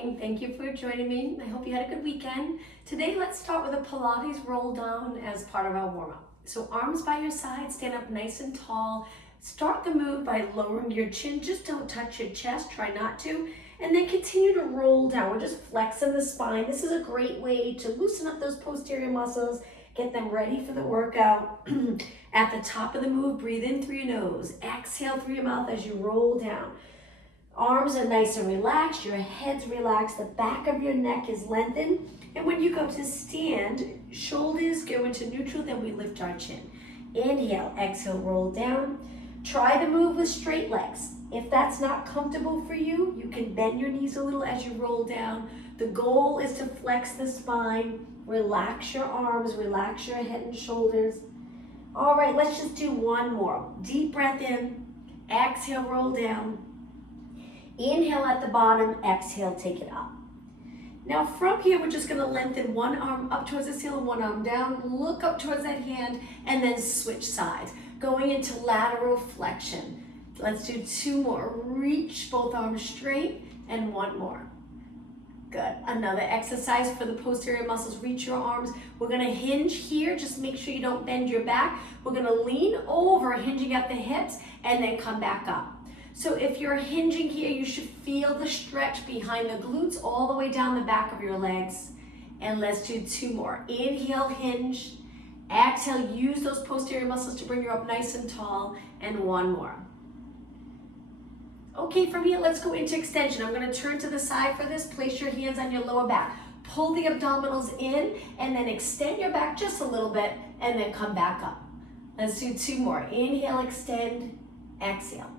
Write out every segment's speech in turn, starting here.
morning. Thank you for joining me. I hope you had a good weekend. Today, let's start with a Pilates roll down as part of our warm-up. So arms by your side, stand up nice and tall. Start the move by lowering your chin. Just don't touch your chest, try not to. And then continue to roll down. We're just flexing the spine. This is a great way to loosen up those posterior muscles, get them ready for the workout. At the top of the move, breathe in through your nose. Exhale through your mouth as you roll down. Arms are nice and relaxed, your head's relaxed, the back of your neck is lengthened. And when you go to stand, shoulders go into neutral, then we lift our chin. Inhale, exhale, roll down. Try the move with straight legs. If that's not comfortable for you, you can bend your knees a little as you roll down. The goal is to flex the spine, relax your arms, relax your head and shoulders. All right, let's just do one more. Deep breath in, exhale, roll down. Inhale at the bottom, exhale, take it up. Now from here, we're just gonna lengthen one arm up towards the ceiling, one arm down, look up towards that hand, and then switch sides. Going into lateral flexion. Let's do two more. Reach both arms straight, and one more. Good. Another exercise for the posterior muscles. Reach your arms. We're gonna hinge here. Just make sure you don't bend your back. We're gonna lean over, hinging at the hips, and then come back up. So if you're hinging here, you should feel the stretch behind the glutes all the way down the back of your legs. And let's do two more. Inhale, hinge. Exhale, use those posterior muscles to bring you up nice and tall. And one more. Okay, from here, let's go into extension. I'm gonna turn to the side for this. Place your hands on your lower back. Pull the abdominals in and then extend your back just a little bit and then come back up. Let's do two more. Inhale, extend, exhale.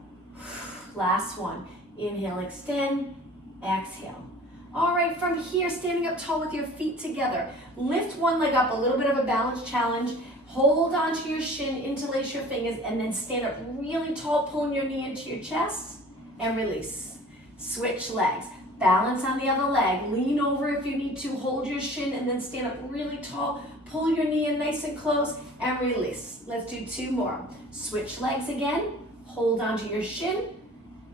Last one. Inhale, extend, exhale. All right, from here, standing up tall with your feet together. Lift one leg up, a little bit of a balance challenge. Hold onto your shin, interlace your fingers, and then stand up really tall, pulling your knee into your chest, and release. Switch legs. Balance on the other leg. Lean over if you need to. Hold your shin, and then stand up really tall. Pull your knee in nice and close, and release. Let's do two more. Switch legs again. Hold onto your shin.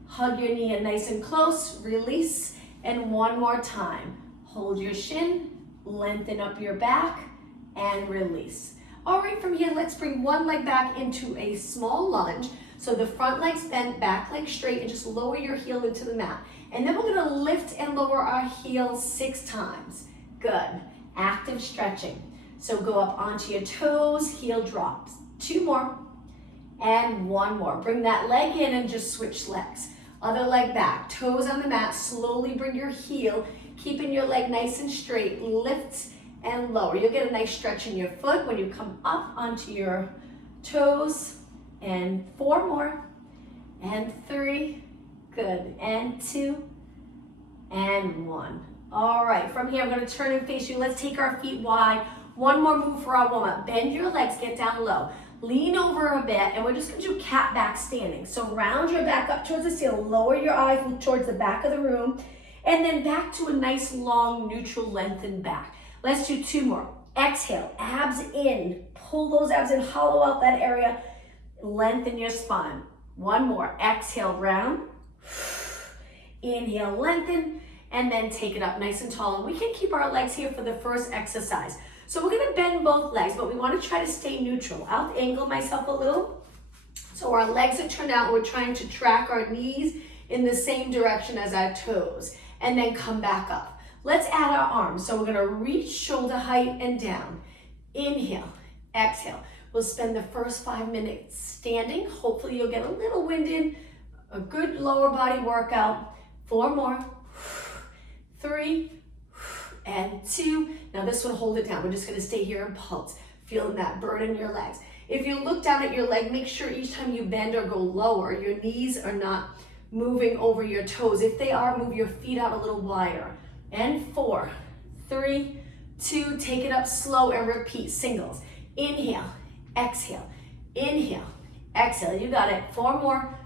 Hug your knee in nice and close, release, and one more time. Hold your shin, lengthen up your back, and release. All right, from here, let's bring one leg back into a small lunge. So the front leg's bent, back leg straight, and just lower your heel into the mat. And then we're gonna lift and lower our heels 6 times. Good, active stretching. So go up onto your toes, heel drops. 2 more, and 1 more. Bring that leg in and just switch legs. Other leg back, toes on the mat, slowly bring your heel, keeping your leg nice and straight, lift and lower. You'll get a nice stretch in your foot when you come up onto your toes, and 4 more, and 3, good, and 2, and 1. All right, from here, I'm gonna turn and face you. Let's take our feet wide. One more move for our warm-up. Bend your legs, get down low. Lean over a bit, and we're just gonna do cat back standing. So round your back up towards the ceiling, lower your eyes, look towards the back of the room, and then back to a nice long neutral lengthened back. Let's do 2 more. Exhale, abs in, pull those abs in, hollow out that area, lengthen your spine. 1 more, exhale, round. Inhale, lengthen, and then take it up nice and tall. And we can keep our legs here for the first exercise. So we're gonna bend both legs, but we wanna try to stay neutral. I'll angle myself a little. So our legs are turned out, we're trying to track our knees in the same direction as our toes, and then come back up. Let's add our arms. So we're gonna reach shoulder height and down. Inhale, exhale. We'll spend the first 5 minutes standing. Hopefully you'll get a little winded, a good lower body workout. 4 more, 3, and 2. Now this one, hold it down. We're just gonna stay here and pulse, feeling that burn in your legs. If you look down at your leg, make sure each time you bend or go lower, your knees are not moving over your toes. If they are, move your feet out a little wider. And 4, 3, 2, take it up slow and repeat, singles. Inhale, exhale, inhale, exhale. You got it. 4 more,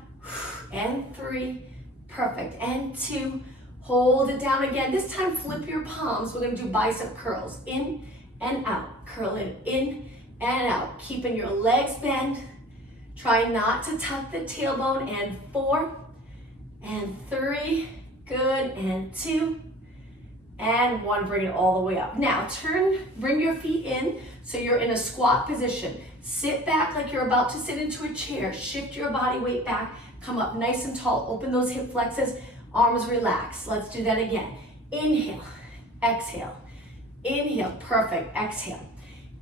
and 3, perfect, and 2, hold it down again. This time, flip your palms. We're gonna do bicep curls. In and out. Curl it in and out. Keeping your legs bent. Try not to tuck the tailbone. And 4, and 3, good, and 2, and one, bring it all the way up. Now bring your feet in so you're in a squat position. Sit back like you're about to sit into a chair. Shift your body weight back, come up nice and tall. Open those hip flexors, arms relax. Let's do that again. Inhale, exhale, inhale, perfect, exhale.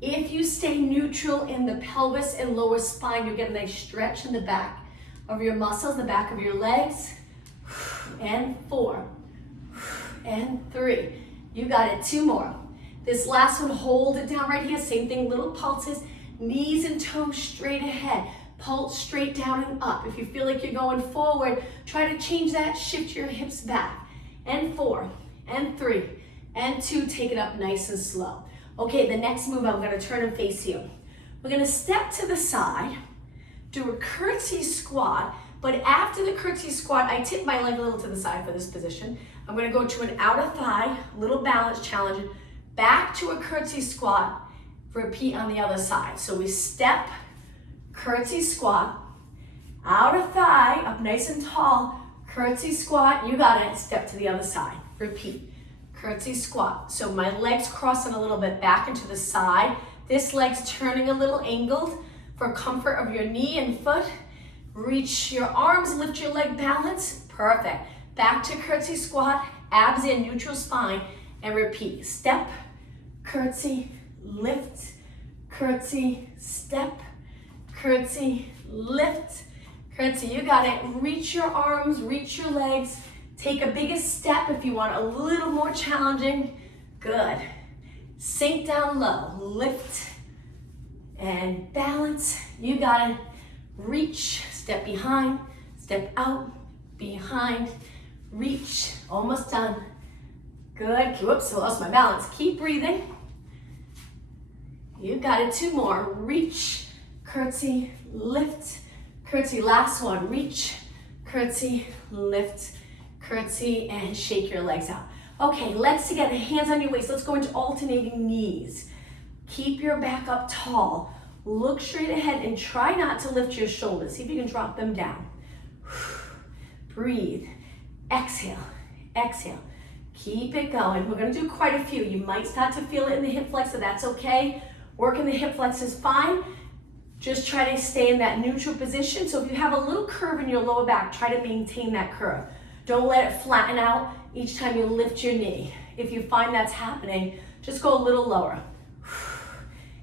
If you stay neutral in the pelvis and lower spine, you'll get a nice stretch in the back of your muscles, the back of your legs. And 4, and 3. You got it, 2 more. This last one, hold it down right here. Same thing, little pulses, knees and toes straight ahead. Pulse straight down and up. If you feel like you're going forward, try to change that, shift your hips back. And 4, and 3, and 2, take it up nice and slow. Okay, the next move, I'm gonna turn and face you. We're gonna step to the side, do a curtsy squat, but after the curtsy squat, I tip my leg a little to the side for this position. I'm gonna go to an outer thigh, little balance challenge, back to a curtsy squat, repeat on the other side. So we step, curtsy squat, outer thigh, up nice and tall, curtsy squat, you got it, step to the other side, repeat, curtsy squat. So my legs crossing a little bit back into the side, this leg's turning a little angled for comfort of your knee and foot. Reach your arms, lift your leg balance, perfect. Back to curtsy squat, abs in, neutral spine, and repeat. Step, curtsy, lift, curtsy, step, curtsy, lift, curtsy. You got it. Reach your arms, reach your legs. Take a bigger step if you want a little more challenging. Good. Sink down low, lift, and balance. You got it. Reach, step behind, step out, behind, reach, almost done. Good, whoops, I lost my balance. Keep breathing. You got it, 2 more. Reach, curtsy, lift, curtsy. Last one, reach, curtsy, lift, curtsy, and shake your legs out. Okay, legs together, hands on your waist. Let's go into alternating knees. Keep your back up tall. Look straight ahead and try not to lift your shoulders. See if you can drop them down. Breathe. Exhale. Exhale. Keep it going. We're going to do quite a few. You might start to feel it in the hip flexor. That's okay. Working the hip flexor is fine. Just try to stay in that neutral position. So if you have a little curve in your lower back, try to maintain that curve. Don't let it flatten out each time you lift your knee. If you find that's happening, just go a little lower.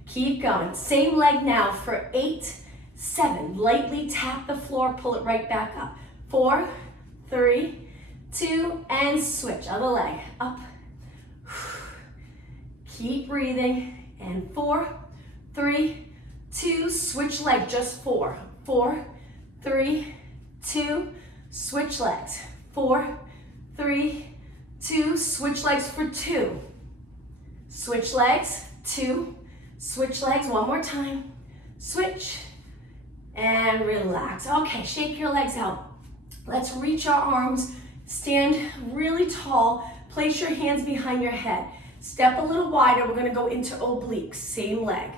Keep going. Same leg now for 8, 7. Lightly tap the floor, pull it right back up. 4, 3, 2, and switch. Other leg, up. Keep breathing. And 4, 3, 2, switch leg, just 4. 4, 3, 2, switch legs. 4, 3, 2, switch legs for 2. Switch legs, 2. Switch legs, one more time. Switch and relax. Okay, shake your legs out. Let's reach our arms, stand really tall, place your hands behind your head. Step a little wider, we're gonna go into obliques, same leg.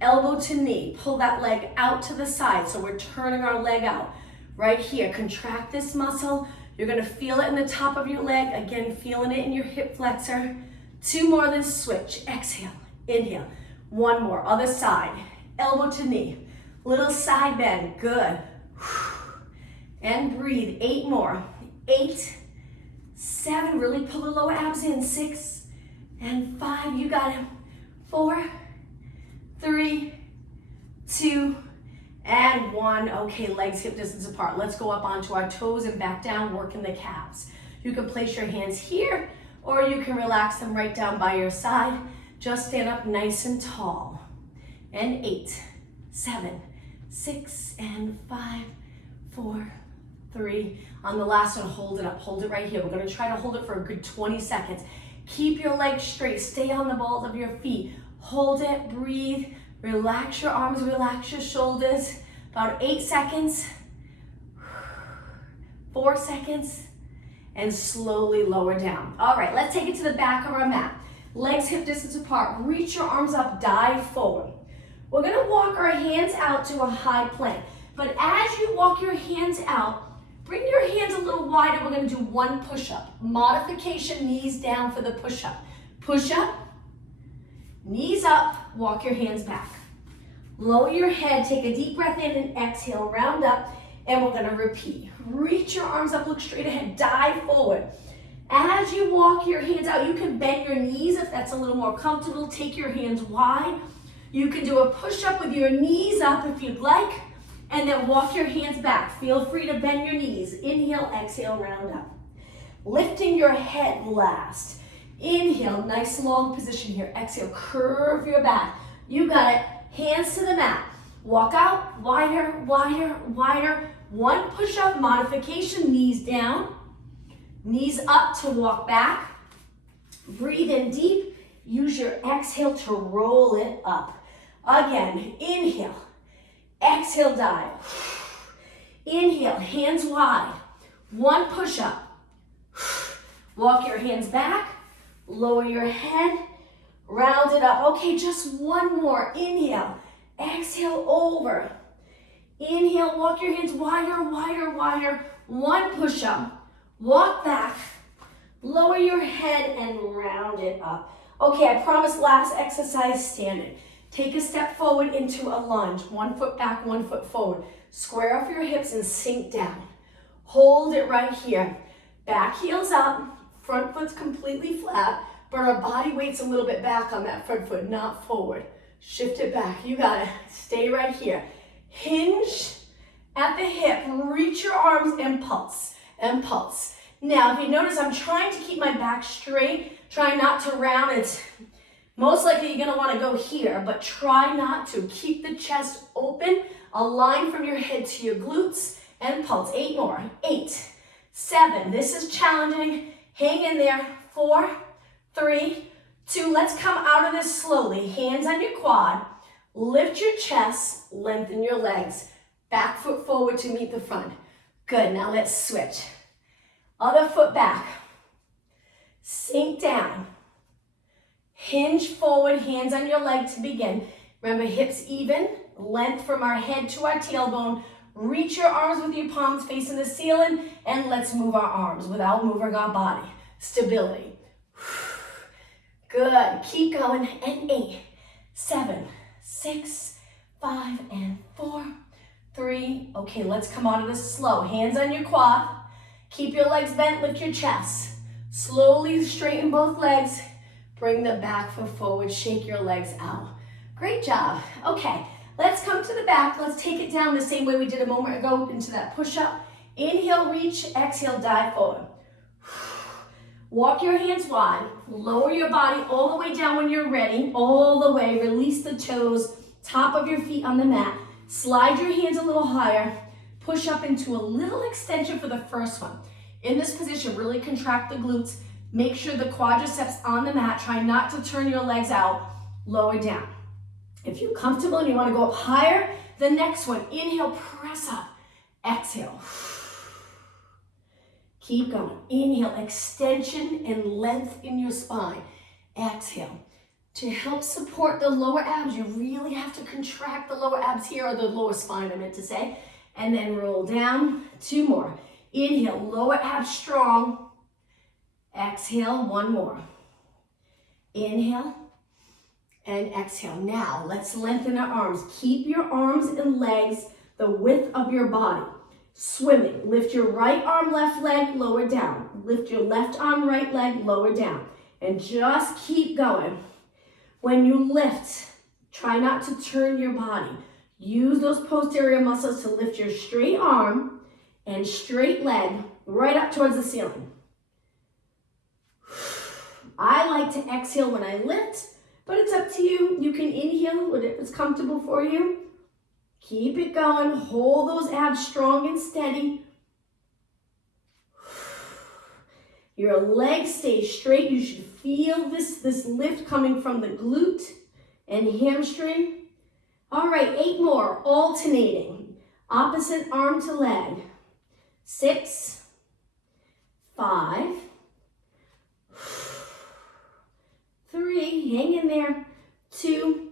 Elbow to knee, pull that leg out to the side, so we're turning our leg out. Right here, contract this muscle. You're gonna feel it in the top of your leg, again, feeling it in your hip flexor. 2 more, then switch. Exhale, inhale. 1 more, other side. Elbow to knee, little side bend, good. And breathe, 8 more. 8, 7, really pull the lower abs in. 6, and 5, you got it. 4, 3, 2, and 1. Okay, legs hip distance apart. Let's go up onto our toes and back down, working the calves. You can place your hands here, or you can relax them right down by your side. Just stand up nice and tall. And 8, 7, 6, and 5, 4, 3. On the last one, hold it up. Hold it right here. We're going to try to hold it for a good 20 seconds. Keep your legs straight. Stay on the balls of your feet. Hold it. Breathe. Relax your arms. Relax your shoulders. About 8 seconds. 4 seconds. And slowly lower down. All right, let's take it to the back of our mat. Legs hip distance apart. Reach your arms up. Dive forward. We're going to walk our hands out to a high plank. But as you walk your hands out, Bring your hands a little wider. We're going to do one push-up. Modification, knees down for the push-up. Push-up, knees up, walk your hands back. Lower your head, take a deep breath in and exhale, round up, and we're going to repeat. Reach your arms up, look straight ahead, dive forward. As you walk your hands out, you can bend your knees if that's a little more comfortable. Take your hands wide. You can do a push-up with your knees up if you'd like, and then walk your hands back. Feel free to bend your knees. Inhale, exhale, round up. Lifting your head last. Inhale, nice long position here. Exhale, curve your back. You got it. Hands to the mat. Walk out, wider, wider, wider. One push-up, modification, knees down. Knees up to walk back. Breathe in deep. Use your exhale to roll it up. Again, inhale. Exhale, dive. Inhale, hands wide. One push-up. Walk your hands back. Lower your head. Round it up. Okay, just one more. Inhale. Exhale, over. Inhale, walk your hands wider, wider, wider. One push-up. Walk back. Lower your head and round it up. Okay, I promise last exercise, standing. Take a step forward into a lunge. 1 foot back, 1 foot forward. Square off your hips and sink down. Hold it right here. Back heels up. Front foot's completely flat, but our body weight's a little bit back on that front foot, not forward. Shift it back. You got it. Stay right here. Hinge at the hip. Reach your arms and pulse. And pulse. Now, if you notice, I'm trying to keep my back straight. Try not to round. It's most likely you're going to want to go here, but try not to. Keep the chest open. Align from your head to your glutes and pulse. 8 more. 8, 7. This is challenging. Hang in there. 4, 3, 2. Let's come out of this slowly. Hands on your quad. Lift your chest. Lengthen your legs. Back foot forward to meet the front. Good. Now let's switch. Other foot back. Sink down. Hinge forward, hands on your leg to begin. Remember, hips even, length from our head to our tailbone. Reach your arms with your palms facing the ceiling, and let's move our arms without moving our body. Stability. Good. Keep going. And 8, 7, 6, 5, and 4, 3. Okay, let's come out of this slow. Hands on your quad. Keep your legs bent, lift your chest. Slowly straighten both legs. Bring the back foot forward, shake your legs out. Great job. Okay, let's come to the back. Let's take it down the same way we did a moment ago into that push-up. Inhale, reach, exhale, dive forward. Walk your hands wide. Lower your body all the way down when you're ready. All the way, release the toes, top of your feet on the mat. Slide your hands a little higher. Push up into a little extension for the first one. In this position, really contract the glutes. Make sure the quadriceps on the mat. Try not to turn your legs out. Lower down. If you're comfortable and you want to go up higher, the next one. Inhale, press up. Exhale. Keep going. Inhale, extension and length in your spine. Exhale. To help support the lower abs, you really have to contract the lower abs here, or the lower spine, I meant to say. And then roll down. 2 more. Inhale, lower abs strong. Exhale, 1 more. Inhale and exhale. Now, let's lengthen our arms. Keep your arms and legs the width of your body. Swimming. Lift your right arm, left leg, lower down. Lift your left arm, right leg, lower down. And just keep going. When you lift, try not to turn your body. Use those posterior muscles to lift your straight arm and straight leg right up towards the ceiling. I like to exhale when I lift, but it's up to you. You can inhale whatever's comfortable for you. Keep it going. Hold those abs strong and steady. Your legs stay straight. You should feel this lift coming from the glute and hamstring. All right, 8 more, alternating. Opposite arm to leg. 6, 5, 3, hang in there. 2,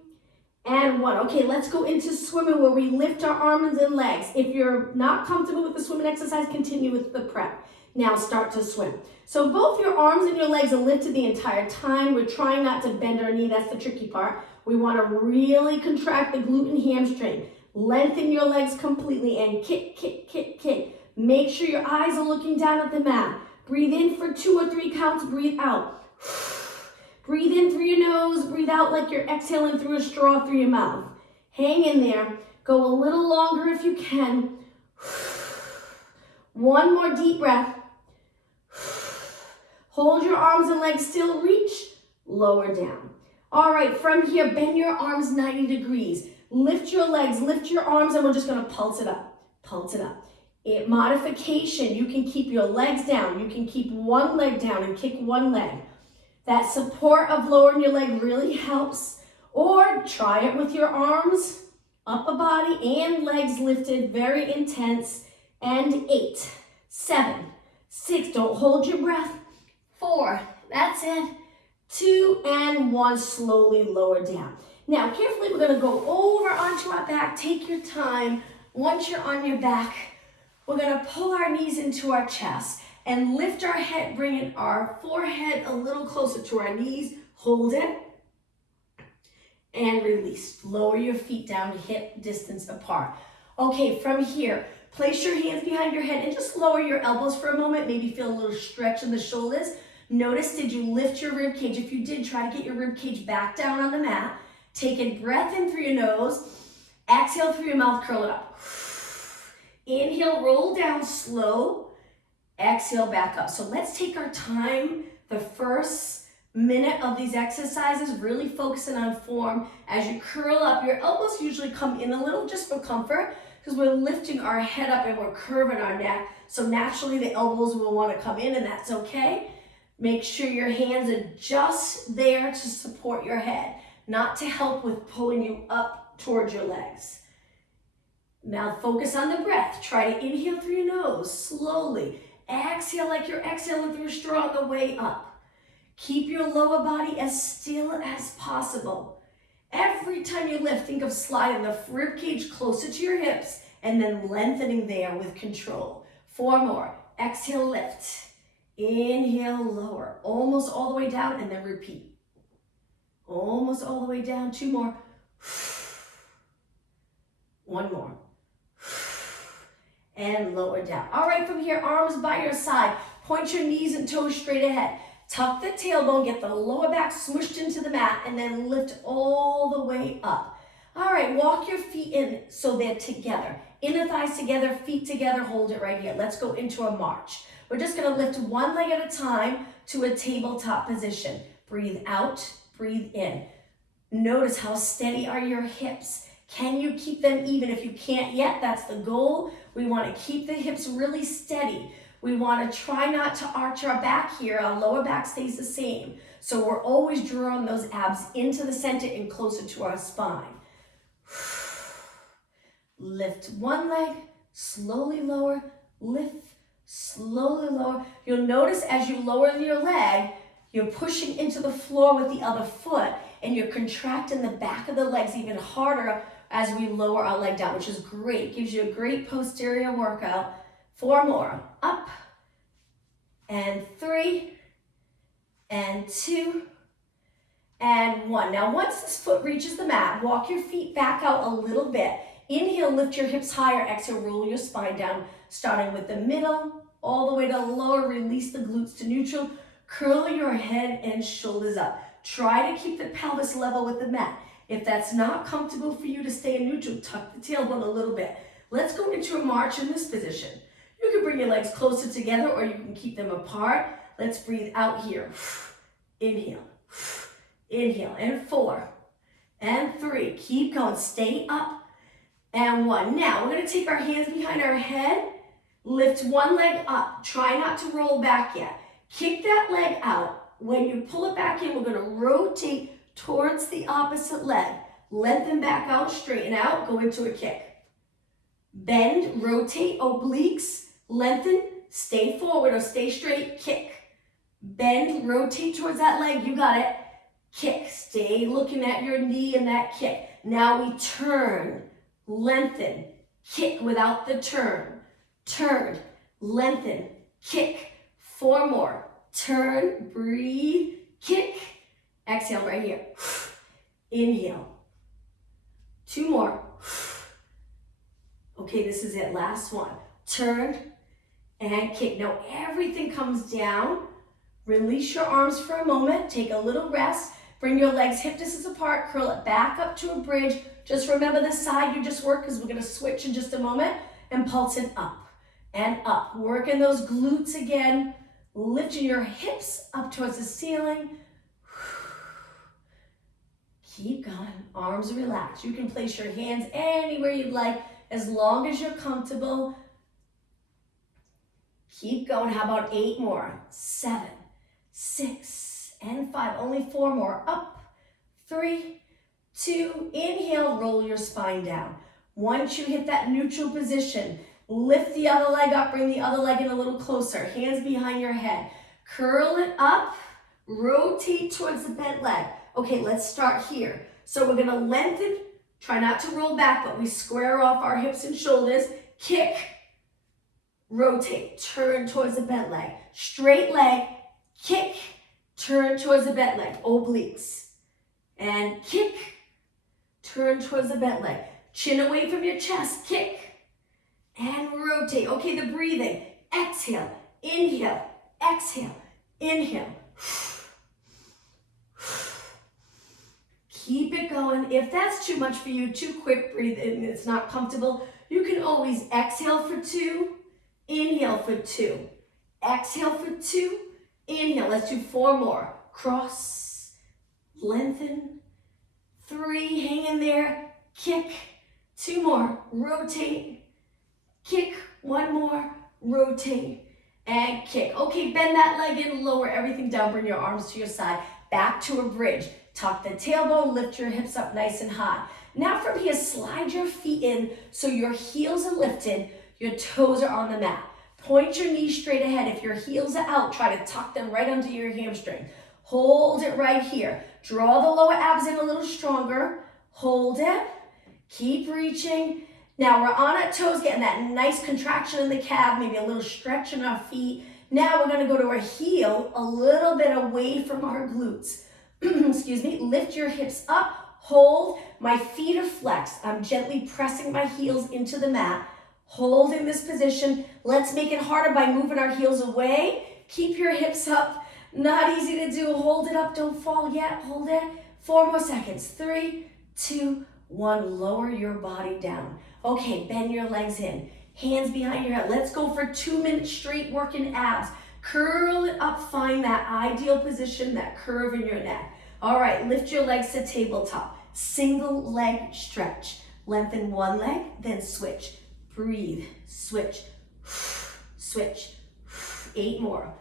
and and 1. Okay, let's go into swimming where we lift our arms and legs. If you're not comfortable with the swimming exercise, continue with the prep. Now start to swim. So both your arms and your legs are lifted the entire time. We're trying not to bend our knee. That's the tricky part. We want to really contract the glute and hamstring. Lengthen your legs completely and kick, kick, kick, kick. Make sure your eyes are looking down at the mat. Breathe in for 2 or 3 counts. Breathe out. Breathe in through your nose. Breathe out like you're exhaling through a straw through your mouth. Hang in there. Go a little longer if you can. One more deep breath. Hold your arms and legs still. Reach. Lower down. All right, from here, bend your arms 90 degrees. Lift your legs, lift your arms, and we're just going to pulse it up. Pulse it up. Modification, you can keep your legs down. You can keep one leg down and kick one leg. That support of lowering your leg really helps. Or try it with your arms, upper body and legs lifted, very intense. And 8, 7, 6, don't hold your breath. 4, that's it. 2 and 1, slowly lower down. Now, carefully, we're going to go over onto our back. Take your time. Once you're on your back, we're going to pull our knees into our chest and lift our head, bringing our forehead a little closer to our knees. Hold it and release. Lower your feet down hip distance apart. Okay, from here, place your hands behind your head and just lower your elbows for a moment. Maybe feel a little stretch in the shoulders. Notice, did you lift your rib cage? If you did, try to get your rib cage back down on the mat. Take a breath in through your nose. Exhale through your mouth, curl it up. Inhale, roll down slow. Exhale, back up. So let's take our time. The first minute of these exercises, really focusing on form. As you curl up, your elbows usually come in a little just for comfort because we're lifting our head up and we're curving our neck. So naturally the elbows will want to come in, and that's okay. Make sure your hands are just there to support your head, not to help with pulling you up towards your legs. Now focus on the breath. Try to inhale through your nose slowly. Exhale like you're exhaling through a straw on the way up. Keep your lower body as still as possible. Every time you lift, think of sliding the rib cage closer to your hips and then lengthening there with control. 4 more. Exhale, lift. Inhale, lower. Almost all the way down, and then repeat. Almost all the way down. 2 more. 1 more. And lower down. All right, from here, arms by your side. Point your knees and toes straight ahead. Tuck the tailbone, get the lower back smushed into the mat, and then lift all the way up. All right, walk your feet in so they're together. Inner thighs together, feet together, hold it right here. Let's go into a march. We're just gonna lift one leg at a time to a tabletop position. Breathe out, breathe in. Notice how steady are your hips. Can you keep them even? If you can't yet, that's the goal. We wanna keep the hips really steady. We wanna try not to arch our back here. Our lower back stays the same. So we're always drawing those abs into the center and closer to our spine. Lift one leg, slowly lower, lift, slowly lower. You'll notice as you lower your leg, you're pushing into the floor with the other foot, and you're contracting the back of the legs even harder as we lower our leg down, which is great. Gives you a great posterior workout. 4 more. Up, and 3, and 2, and 1. Now, once this foot reaches the mat, walk your feet back out a little bit. Inhale, lift your hips higher. Exhale, roll your spine down, starting with the middle, all the way to the lower. Release the glutes to neutral. Curl your head and shoulders up. Try to keep the pelvis level with the mat. If that's not comfortable for you to stay in neutral, tuck the tailbone a little bit. Let's go into a march in this position. You can bring your legs closer together or you can keep them apart. Let's breathe out here. Inhale, inhale, and 4, and 3. Keep going, stay up. And 1. Now, we're gonna take our hands behind our head, lift one leg up. Try not to roll back yet. Kick that leg out. When you pull it back in, we're gonna rotate towards the opposite leg. Lengthen back out, straighten out, go into a kick. Bend, rotate, obliques, lengthen, stay forward or stay straight, kick. Bend, rotate towards that leg, you got it. kick. Stay looking at your knee and that kick. Now we turn, lengthen, kick without the turn. Turn, lengthen, kick. 4 more. Turn, breathe, kick. Exhale right here. Inhale. 2 more. Okay, this is it. Last one. Turn and kick. Now everything comes down. Release your arms for a moment. Take a little rest. Bring your legs hip distance apart. Curl it back up to a bridge. Just remember the side you just worked because we're going to switch in just a moment. And pulse it up and up. Working those glutes again. Lifting your hips up towards the ceiling. Keep going. Arms relaxed. You can place your hands anywhere you'd like as long as you're comfortable. Keep going. How about 8 more? 7, 6, and 5. Only 4 more. Up. 3, 2. Inhale. Roll your spine down. Once you hit that neutral position, lift the other leg up. Bring the other leg in a little closer. Hands behind your head. Curl it up. Rotate towards the bent leg. Okay, let's start here. So we're going to lengthen. Try not to roll back, but we square off our hips and shoulders. Kick. Rotate. Turn towards the bent leg. Straight leg. Kick. Turn towards the bent leg. Obliques. And kick. Turn towards the bent leg. Chin away from your chest. Kick. And rotate. Okay, the breathing. Exhale. Inhale. Exhale. Inhale. Keep it going. If that's too much for you, too quick, breathe in, it's not comfortable, you can always exhale for 2, inhale for 2, exhale for 2, inhale. Let's do 4 more. Cross, lengthen, 3, hang in there, kick, 2 more, rotate, kick, 1 more, rotate, and kick. Okay, bend that leg in, lower everything down, bring your arms to your side, back to a bridge. Tuck the tailbone, lift your hips up nice and high. Now from here, slide your feet in so your heels are lifted, your toes are on the mat. Point your knees straight ahead. If your heels are out, try to tuck them right under your hamstring. Hold it right here. Draw the lower abs in a little stronger. Hold it. Keep reaching. Now we're on our toes, getting that nice contraction in the calf, maybe a little stretch in our feet. Now we're going to go to our heel a little bit away from our glutes. Excuse me, lift your hips up, hold, my feet are flexed. I'm gently pressing my heels into the mat. Hold in this position. Let's make it harder by moving our heels away. Keep your hips up. Not easy to do. Hold it up, don't fall yet. Hold it. 4 more seconds. 3, 2, 1. Lower your body down. Okay, bend your legs in. Hands behind your head. Let's go for 2 minutes straight working abs. Curl it up, find that ideal position, that curve in your neck. All right, lift your legs to tabletop. Single leg stretch. Lengthen one leg, then switch. Breathe, switch, switch. 8 more.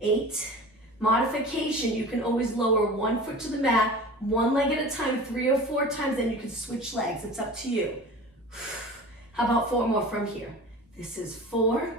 8. Modification, you can always lower 1 foot to the mat, 1 leg at a time, 3 or 4 times, then you can switch legs. It's up to you. How about 4 more from here? This is 4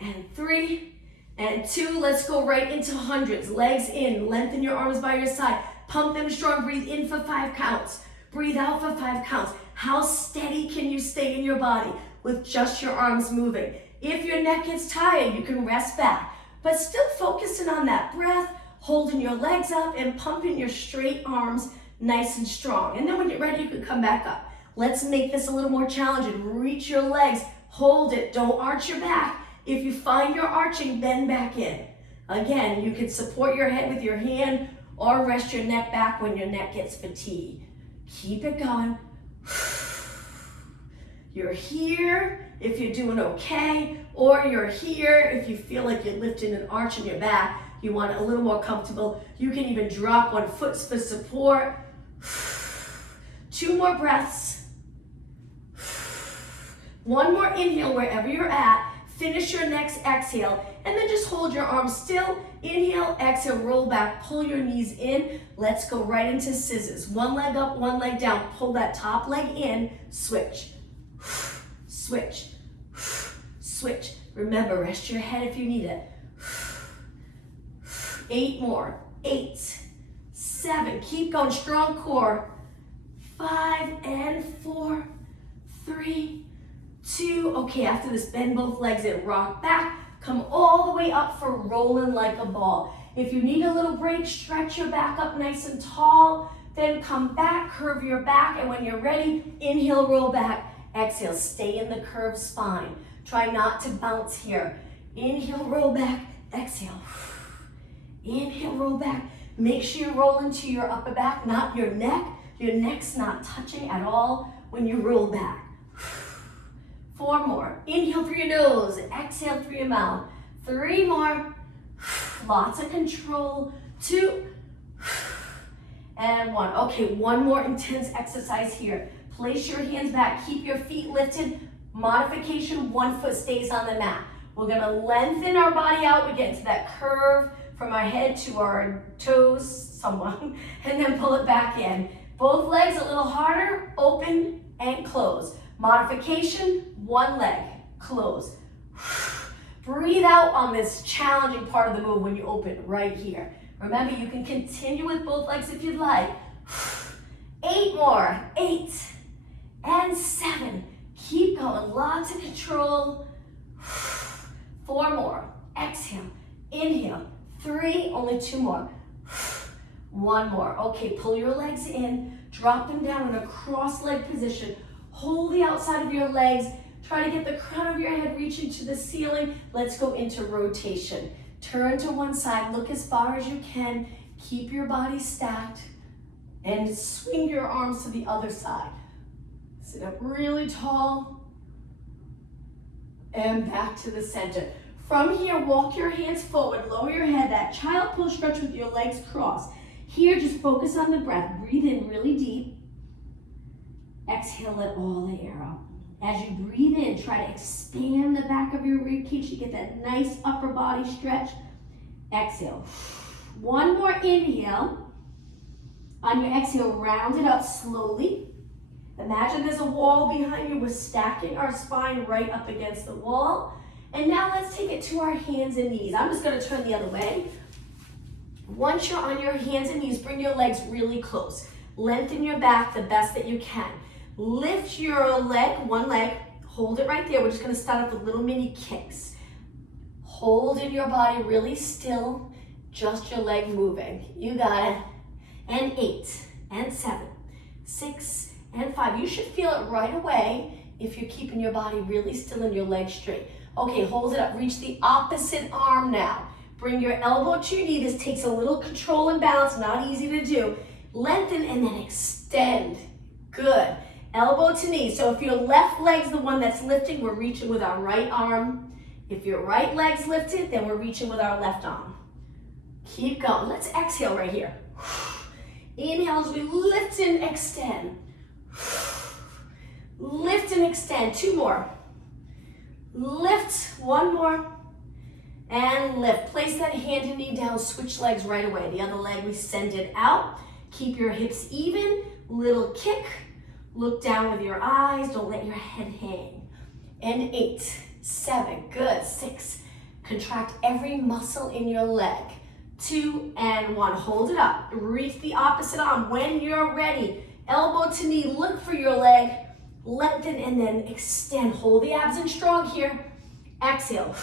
and 3. And 2, let's go right into hundreds. Legs in, lengthen your arms by your side. Pump them strong, breathe in for 5 counts. Breathe out for 5 counts. How steady can you stay in your body with just your arms moving? If your neck gets tired, you can rest back. But still focusing on that breath, holding your legs up and pumping your straight arms nice and strong. And then when you're ready, you can come back up. Let's make this a little more challenging. Reach your legs, hold it, don't arch your back. If you find you're arching, bend back in. Again, you can support your head with your hand or rest your neck back when your neck gets fatigued. Keep it going. You're here if you're doing okay, or you're here if you feel like you're lifting an arch in your back. You want it a little more comfortable. You can even drop 1 foot for support. 2 more breaths. 1 more inhale wherever you're at. Finish your next exhale, and then just hold your arms still. Inhale, exhale, roll back, pull your knees in. Let's go right into scissors. 1 leg up, 1 leg down. Pull that top leg in, switch, switch, switch. Remember, rest your head if you need it. 8 more. 8, 7, keep going, strong core. 5 and 4, 3, 2. Okay, after this, bend both legs in, rock back, come all the way up for rolling like a ball. If you need a little break, stretch your back up nice and tall, then come back, curve your back, and when you're ready, inhale, roll back, exhale, stay in the curved spine. Try not to bounce here. Inhale, roll back, exhale. Inhale, roll back. Make sure you roll into your upper back, not your neck. Your neck's not touching at all when you roll back. 4 more. Inhale through your nose, exhale through your mouth. 3 more. Lots of control. 2 and 1. Okay, 1 more intense exercise here. Place your hands back, keep your feet lifted. Modification, 1 foot stays on the mat. We're gonna lengthen our body out. We get into that curve from our head to our toes, and then pull it back in. Both legs a little harder, open and close. Modification, 1 leg, close. Breathe out on this challenging part of the move when you open right here. Remember, you can continue with both legs if you'd like. 8 more, 8 and 7. Keep going, lots of control. 4 more, exhale, inhale. 3, only 2 more. 1 more. Okay, pull your legs in, drop them down in a cross leg position. Hold the outside of your legs. Try to get the crown of your head reaching to the ceiling. Let's go into rotation. Turn to one side, look as far as you can. Keep your body stacked and swing your arms to the other side. Sit up really tall and back to the center. From here, walk your hands forward, lower your head, that child pose stretch with your legs crossed. Here, just focus on the breath. Breathe in really deep. Exhale, let all the air out. As you breathe in, try to expand the back of your ribcage to get that nice upper body stretch. Exhale. 1 more inhale. On your exhale, round it up slowly. Imagine there's a wall behind you. We're stacking our spine right up against the wall. And now let's take it to our hands and knees. I'm just going to turn the other way. Once you're on your hands and knees, bring your legs really close. Lengthen your back the best that you can. Lift your leg, 1 leg, hold it right there. We're just going to start off with little mini kicks. Hold in your body really still, just your leg moving. You got it. And 8 and 7, 6 and 5. You should feel it right away if you're keeping your body really still and your legs straight. Okay, hold it up. Reach the opposite arm now. Bring your elbow to your knee. This takes a little control and balance, not easy to do. Lengthen and then extend. Good. Elbow to knee. So if your left leg's the one that's lifting, we're reaching with our right arm. If your right leg's lifted, then we're reaching with our left arm. Keep going. Let's exhale right here. Inhale as we lift and extend. Lift and extend. 2 more. Lift. 1 more. And lift. Place that hand and knee down. Switch legs right away. The other leg, we send it out. Keep your hips even. Little kick. Look down with your eyes. Don't let your head hang. And 8, 7. Good. 6. Contract every muscle in your leg. 2 and 1. Hold it up. Reach the opposite arm. When you're ready, elbow to knee. Look for your leg. Lengthen and then extend. Hold the abs in strong here. Exhale.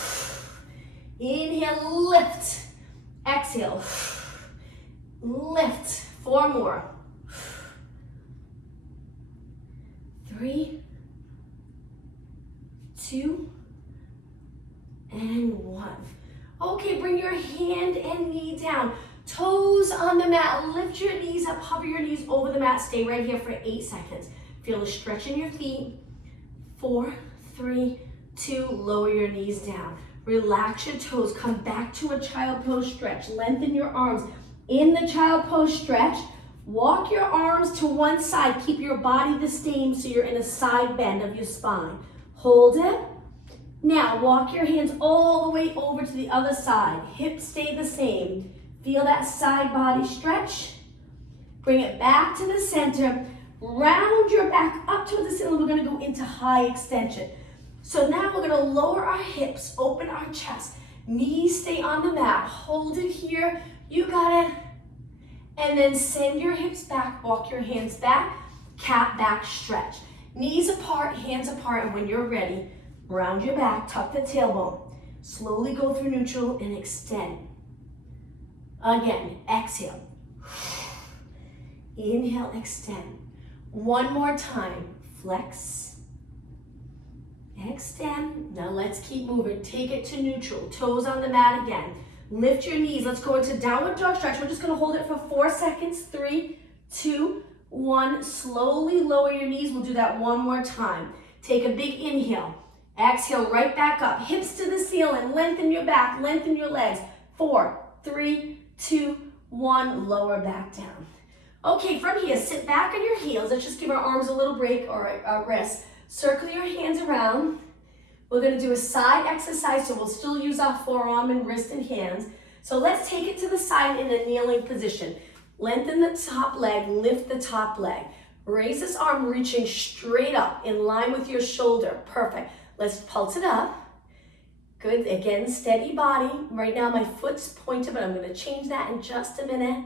Inhale, lift. Exhale. Lift. 4 more. 3, 2, and 1. Okay, bring your hand and knee down. Toes on the mat. Lift your knees up. Hover your knees over the mat. Stay right here for 8 seconds. Feel a stretch in your feet. 4, 3, 2. Lower your knees down. Relax your toes. Come back to a child pose stretch. Lengthen your arms. In the child pose stretch, walk your arms to one side. Keep your body the same so you're in a side bend of your spine. Hold it. Now walk your hands all the way over to the other side. Hips stay the same. Feel that side body stretch. Bring it back to the center. Round your back up to the ceiling. We're going to go into high extension. So now we're going to lower our hips, open our chest. Knees stay on the mat. Hold it here. You got it. And then send your hips back, walk your hands back, cat back stretch. Knees apart, hands apart, and when you're ready, round your back, tuck the tailbone. Slowly go through neutral and extend. Again, exhale. Inhale, extend. One more time, flex. Extend. Now let's keep moving. Take it to neutral. Toes on the mat again. Lift your knees. Let's go into downward dog stretch. We're just going to hold it for 4 seconds. 3, 2, 1. Slowly lower your knees. We'll do that one more time. Take a big inhale. Exhale, right back up. Hips to the ceiling. Lengthen your back. Lengthen your legs. 4, 3, 2, 1. Lower back down. Okay, from here, sit back on your heels. Let's just give our arms a little break, or our wrists. Circle your hands around. We're going to do a side exercise, so we'll still use our forearm and wrist and hands. So let's take it to the side in a kneeling position. Lengthen the top leg, lift the top leg. Raise this arm, reaching straight up in line with your shoulder. Perfect. Let's pulse it up. Good. Again, steady body. Right now my foot's pointed, but I'm going to change that in just a minute.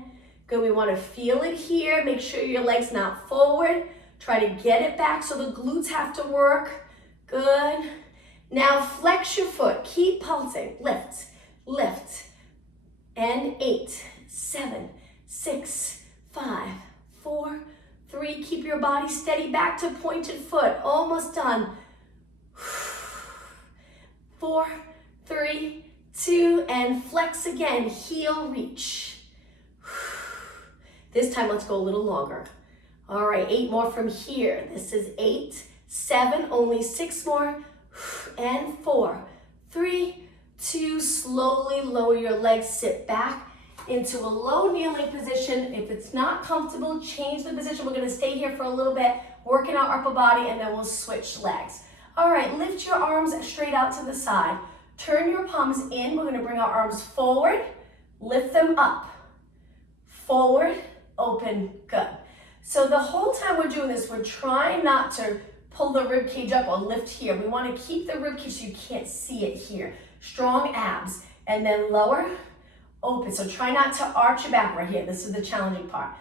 Good. We want to feel it here. Make sure your leg's not forward. Try to get it back so the glutes have to work. Good. Now flex your foot. Keep pulsing. Lift, lift. And 8, 7, 6, 5, 4, 3. Keep your body steady. Back to pointed foot. Almost done. 4, 3, 2, and flex again. Heel reach. This time let's go a little longer. All right, 8 more from here. This is 8, 7, only 6 more, and 4, 3, 2. Slowly lower your legs, sit back into a low kneeling position. If it's not comfortable, change the position. We're gonna stay here for a little bit, working our upper body, and then we'll switch legs. All right, lift your arms straight out to the side. Turn your palms in. We're gonna bring our arms forward, lift them up, forward, open, good. So the whole time we're doing this, we're trying not to pull the rib cage up or lift here. We want to keep the rib cage so you can't see it here. Strong abs, and then lower, open. So try not to arch your back right here. This is the challenging part.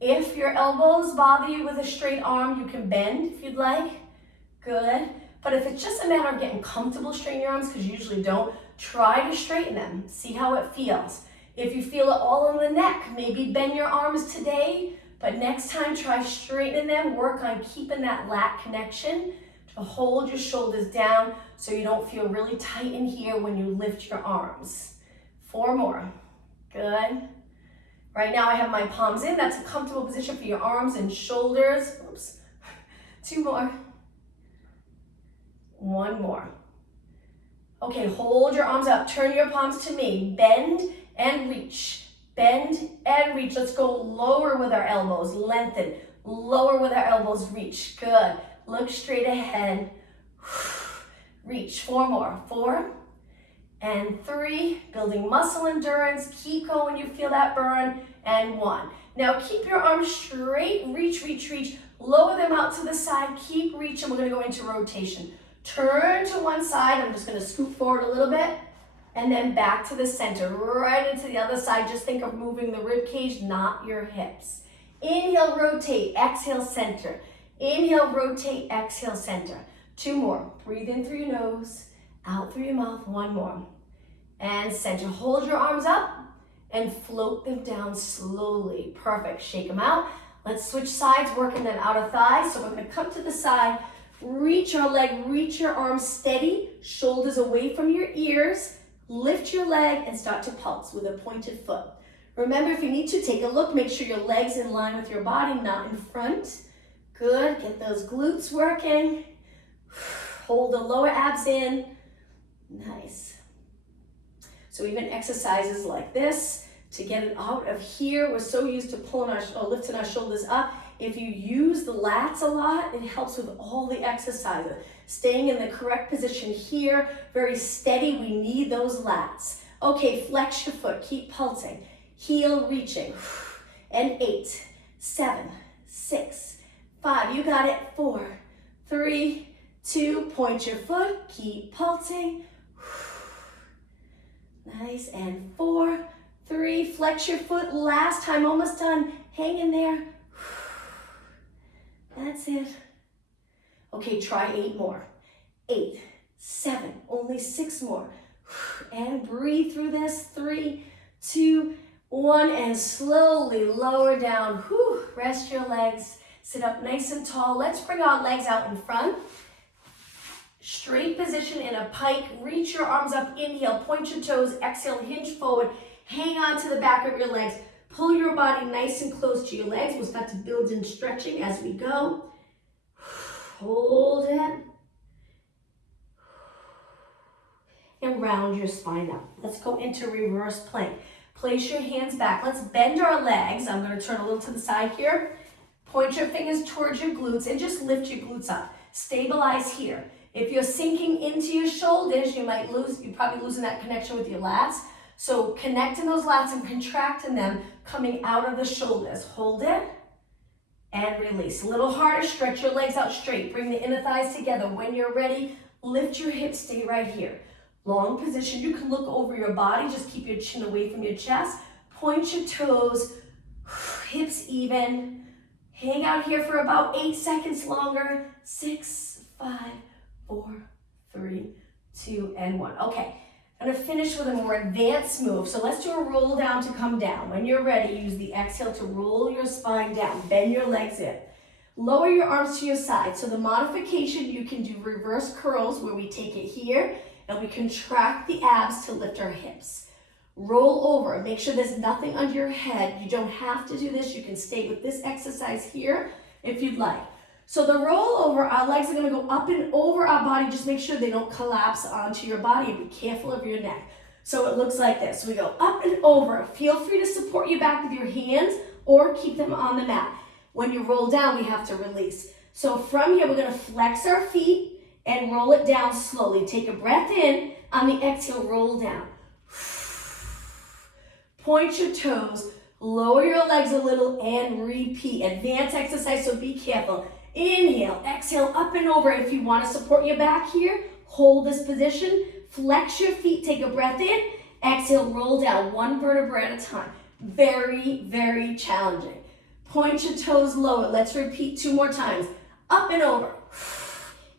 If your elbows bother you with a straight arm, you can bend if you'd like. Good. But if it's just a matter of getting comfortable straightening your arms, because you usually don't, try to straighten them. See how it feels. If you feel it all in the neck, maybe bend your arms today. But next time, try straightening them. Work on keeping that lat connection to hold your shoulders down so you don't feel really tight in here when you lift your arms. 4 more. Good. Right now I have my palms in. That's a comfortable position for your arms and shoulders. Oops. 2 more. 1 more. Okay, hold your arms up. Turn your palms to me. Bend and reach. Bend and reach. Let's go lower with our elbows. Lengthen. Lower with our elbows. Reach. Good. Look straight ahead. Reach. 4 more. 4 and 3. Building muscle endurance. Keep going when you feel that burn. And 1. Now keep your arms straight. Reach, reach, reach. Lower them out to the side. Keep reaching. We're going to go into rotation. Turn to one side. I'm just going to scoot forward a little bit. And then back to the center, right into the other side. Just think of moving the rib cage, not your hips. Inhale, rotate, exhale, center. Inhale, rotate, exhale, center. 2 more. Breathe in through your nose, out through your mouth. 1 more. And center. Hold your arms up and float them down slowly. Perfect. Shake them out. Let's switch sides, working that outer thigh. So we're going to come to the side, reach our leg, reach your arms steady, shoulders away from your ears. Lift your leg and start to pulse with a pointed foot. Remember, if you need to, take a look. Make sure your leg's in line with your body, not in front. Good. Get those glutes working. Hold the lower abs in. Nice. So even exercises like this to get it out of here. We're so used to pulling lifting our shoulders up. If you use the lats a lot, it helps with all the exercises. Staying in the correct position here, very steady. We need those lats. Okay, flex your foot. Keep pulsing. Heel reaching. And 8, 7, 6, 5. You got it. 4, 3, 2. Point your foot. Keep pulsing. Nice. And 4, 3, flex your foot, last time, almost done. Hang in there. That's it. Okay, try 8 more. 8, 7, only 6 more. And breathe through this. 3, 2, 1, and slowly lower down. Whew. Rest your legs. Sit up nice and tall. Let's bring our legs out in front. Straight position in a pike. Reach your arms up. Inhale, point your toes. Exhale, hinge forward. Hang on to the back of your legs. Pull your body nice and close to your legs. We'll start to build in stretching as we go. Hold it. And round your spine up. Let's go into reverse plank. Place your hands back. Let's bend our legs. I'm going to turn a little to the side here. Point your fingers towards your glutes and just lift your glutes up. Stabilize here. If you're sinking into your shoulders, you're probably losing that connection with your lats. So connecting those lats and contracting them coming out of the shoulders. Hold it and release. A little harder, stretch your legs out straight. Bring the inner thighs together. When you're ready, lift your hips, stay right here. Long position, you can look over your body, just keep your chin away from your chest. Point your toes, hips even. Hang out here for about 8 seconds longer. 6, 5, 4, 3, 2, and 1. Okay. I'm going to finish with a more advanced move. So let's do a roll down to come down. When you're ready, use the exhale to roll your spine down. Bend your legs in. Lower your arms to your side. So the modification, you can do reverse curls where we take it here and we contract the abs to lift our hips. Roll over. Make sure there's nothing under your head. You don't have to do this. You can stay with this exercise here if you'd like. So the roll over, our legs are going to go up and over our body. Just make sure they don't collapse onto your body, and be careful of your neck. So it looks like this. We go up and over. Feel free to support your back with your hands or keep them on the mat. When you roll down, we have to release. So from here, we're going to flex our feet and roll it down slowly. Take a breath in. On the exhale, roll down. Point your toes. Lower your legs a little and repeat. Advanced exercise, so be careful. Inhale, exhale, up and over. If you want to support your back here, hold this position. Flex your feet, take a breath in. Exhale, roll down, 1 vertebra at a time. Very, very challenging. Point your toes lower. Let's repeat 2 more times. Up and over.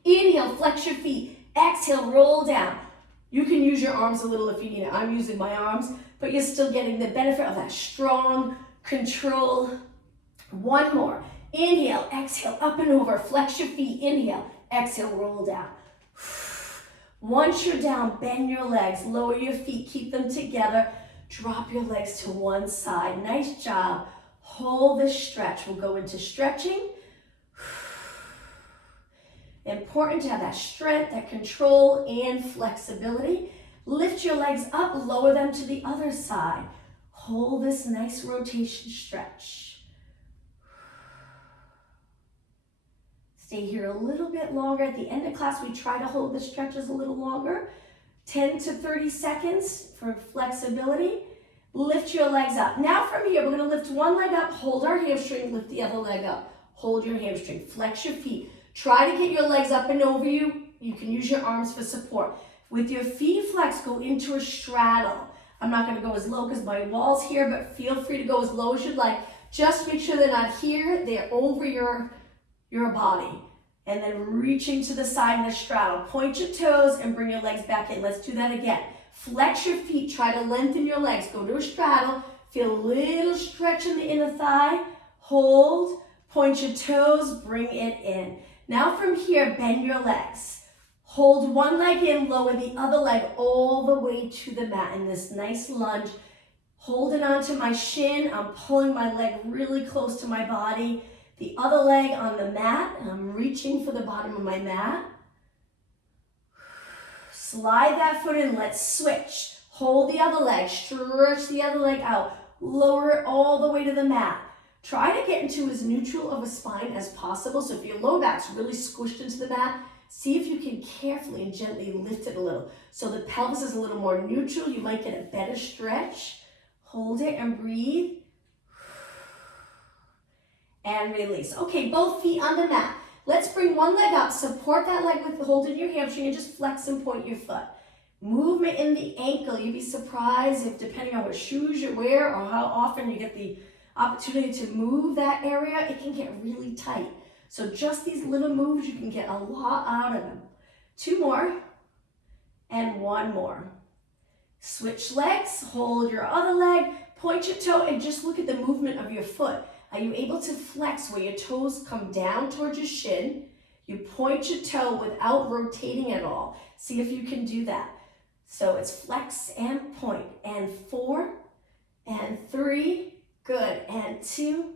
Inhale, flex your feet. Exhale, roll down. You can use your arms a little if you need it. I'm using my arms, but you're still getting the benefit of that strong control. 1 more. Inhale, exhale, up and over. Flex your feet. Inhale, exhale, roll down. Once you're down, bend your legs. Lower your feet. Keep them together. Drop your legs to one side. Nice job. Hold this stretch. We'll go into stretching. Important to have that strength, that control, and flexibility. Lift your legs up. Lower them to the other side. Hold this nice rotation stretch. Stay here a little bit longer. At the end of class, we try to hold the stretches a little longer. 10 to 30 seconds for flexibility. Lift your legs up. Now from here, we're going to lift one leg up, hold our hamstring, lift the other leg up. Hold your hamstring, flex your feet. Try to get your legs up and over you. You can use your arms for support. With your feet flexed, go into a straddle. I'm not going to go as low because my wall's here, but feel free to go as low as you'd like. Just make sure they're not here. They're over your body. And then reaching to the side in a straddle. Point your toes and bring your legs back in. Let's do that again. Flex your feet. Try to lengthen your legs. Go to a straddle. Feel a little stretch in the inner thigh. Hold. Point your toes. Bring it in. Now from here, bend your legs. Hold one leg in. Lower the other leg all the way to the mat in this nice lunge. Holding onto my shin. I'm pulling my leg really close to my body. The other leg on the mat, and I'm reaching for the bottom of my mat. Slide that foot in, let's switch. Hold the other leg, stretch the other leg out. Lower it all the way to the mat. Try to get into as neutral of a spine as possible. So if your low back's really squished into the mat, see if you can carefully and gently lift it a little. So the pelvis is a little more neutral. You might get a better stretch. Hold it and breathe. And release. Okay, both feet on the mat. Let's bring one leg up. Support that leg with holding your hamstring and just flex and point your foot. Movement in the ankle. You'd be surprised if, depending on what shoes you wear or how often you get the opportunity to move that area, it can get really tight. So just these little moves, you can get a lot out of them. 2 more and 1 more. Switch legs, hold your other leg, point your toe, and just look at the movement of your foot. Are you able to flex where your toes come down towards your shin? You point your toe without rotating at all. See if you can do that. So it's flex and point, and 4 and 3, good, and 2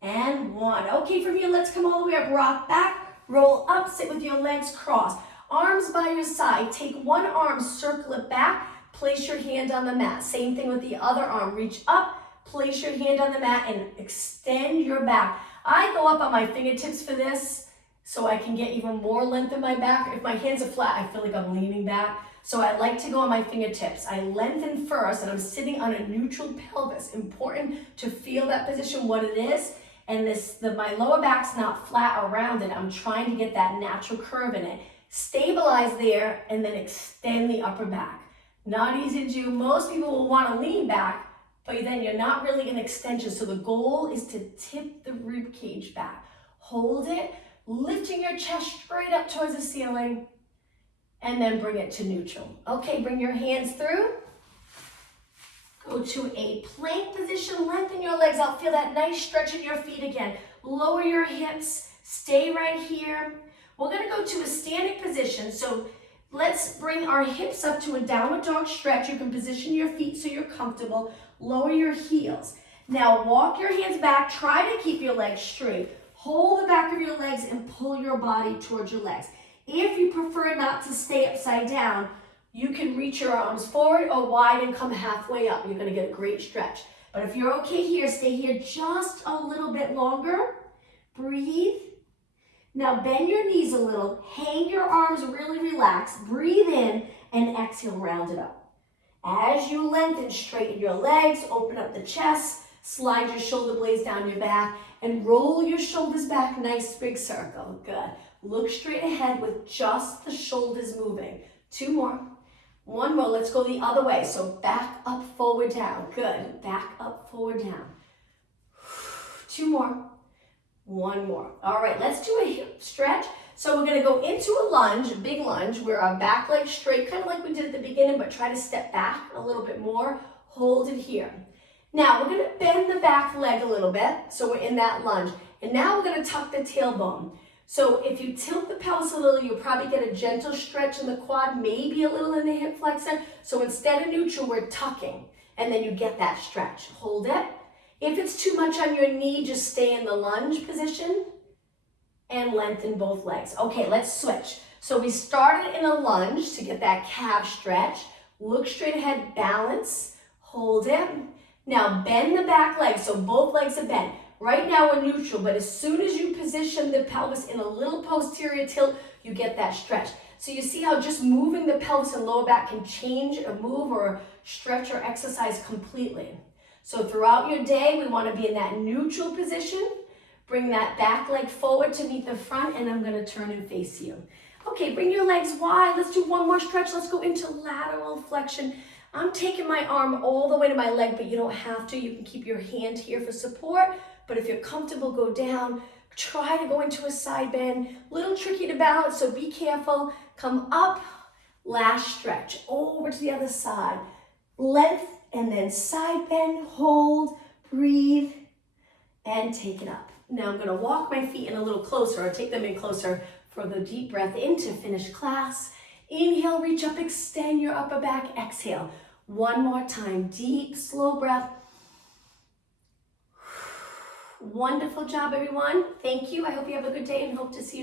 and 1. Okay, from here, let's come all the way up, rock back, roll up, sit with your legs crossed. Arms by your side, take one arm, circle it back, place your hand on the mat. Same thing with the other arm, reach up, place your hand on the mat and extend your back. I go up on my fingertips for this so I can get even more length in my back. If my hands are flat, I feel like I'm leaning back. So I like to go on my fingertips. I lengthen first and I'm sitting on a neutral pelvis. Important to feel that position, what it is. And my lower back's not flat or rounded. I'm trying to get that natural curve in it. Stabilize there and then extend the upper back. Not easy to do. Most people will want to lean back, but then you're not really in extension. So the goal is to tip the rib cage back. Hold it, lifting your chest straight up towards the ceiling, and then bring it to neutral. Okay, bring your hands through. Go to a plank position, lengthen your legs out. Feel that nice stretch in your feet again. Lower your hips, stay right here. We're gonna go to a standing position. So let's bring our hips up to a downward dog stretch. You can position your feet so you're comfortable. Lower your heels. Now walk your hands back, try to keep your legs straight. Hold the back of your legs and pull your body towards your legs. If you prefer not to stay upside down, you can reach your arms forward or wide and come halfway up. You're gonna get a great stretch. But if you're okay here, stay here just a little bit longer. Breathe. Now bend your knees a little, hang your arms really relaxed, breathe in and exhale, round it up. As you lengthen, straighten your legs, open up the chest, slide your shoulder blades down your back and roll your shoulders back, nice big circle, good. Look straight ahead with just the shoulders moving. 2 more, 1 more, let's go the other way. So back up, forward, down, good. Back up, forward, down. 2 more, 1 more. All right, let's do a hip stretch. So we're gonna go into a lunge, a big lunge, where our back leg's straight, kind of like we did at the beginning, but try to step back a little bit more. Hold it here. Now we're gonna bend the back leg a little bit, so we're in that lunge. And now we're gonna tuck the tailbone. So if you tilt the pelvis a little, you'll probably get a gentle stretch in the quad, maybe a little in the hip flexor. So instead of neutral, we're tucking, and then you get that stretch. Hold it. If it's too much on your knee, just stay in the lunge position and lengthen both legs. Okay, let's switch. So we started in a lunge to get that calf stretch. Look straight ahead, balance, hold it. Now bend the back leg, so both legs are bent. Right now we're neutral, but as soon as you position the pelvis in a little posterior tilt, you get that stretch. So you see how just moving the pelvis and lower back can change a move or stretch or exercise completely. So throughout your day, we want to be in that neutral position. Bring that back leg forward to meet the front, and I'm going to turn and face you. Okay, bring your legs wide. Let's do 1 more stretch. Let's go into lateral flexion. I'm taking my arm all the way to my leg, but you don't have to. You can keep your hand here for support. But if you're comfortable, go down. Try to go into a side bend. Little tricky to balance, so be careful. Come up, last stretch. Over to the other side. Length, and then side bend, hold, breathe, and take it up. Now I'm gonna walk my feet in a little closer, or take them in closer for the deep breath in to finish class. Inhale, reach up, extend your upper back. Exhale. 1 more time, deep, slow breath. Wonderful job, everyone. Thank you. I hope you have a good day and hope to see you